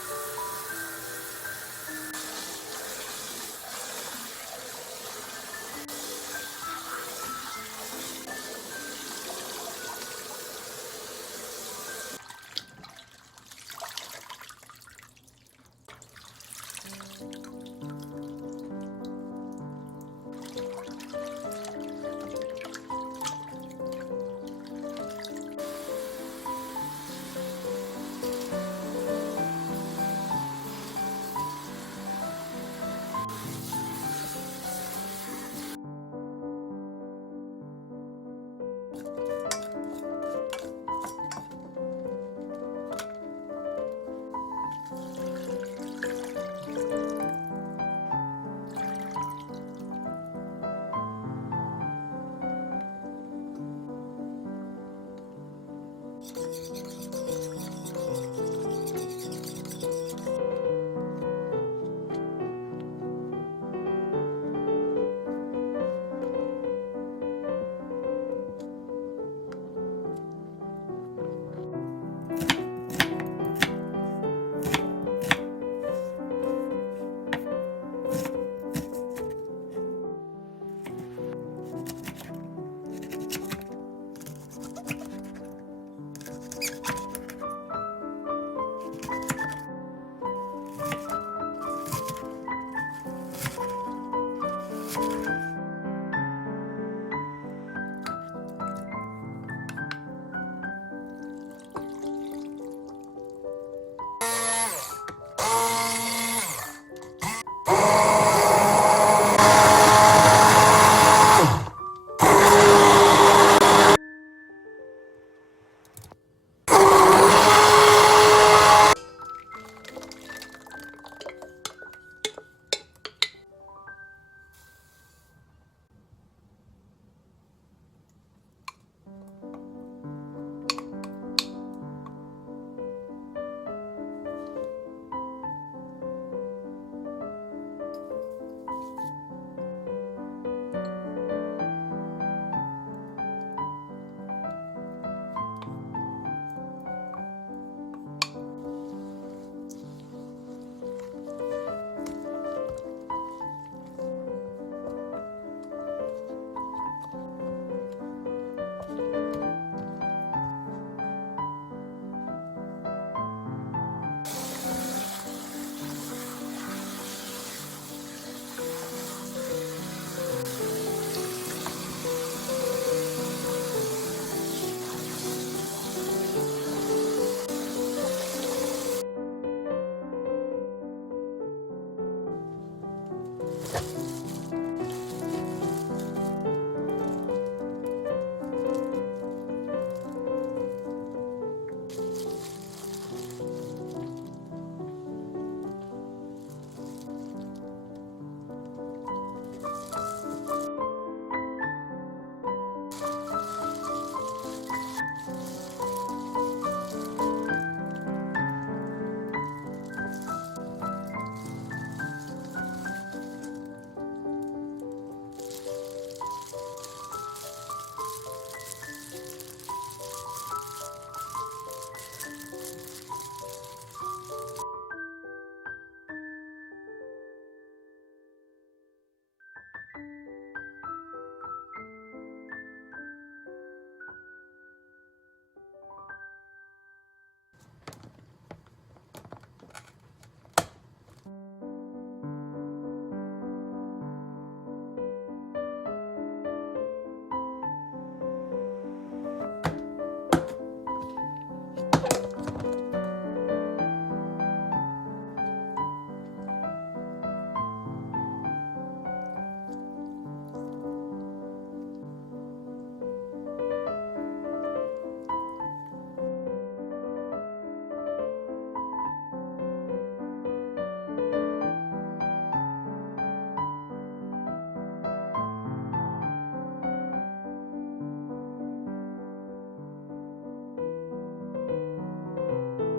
you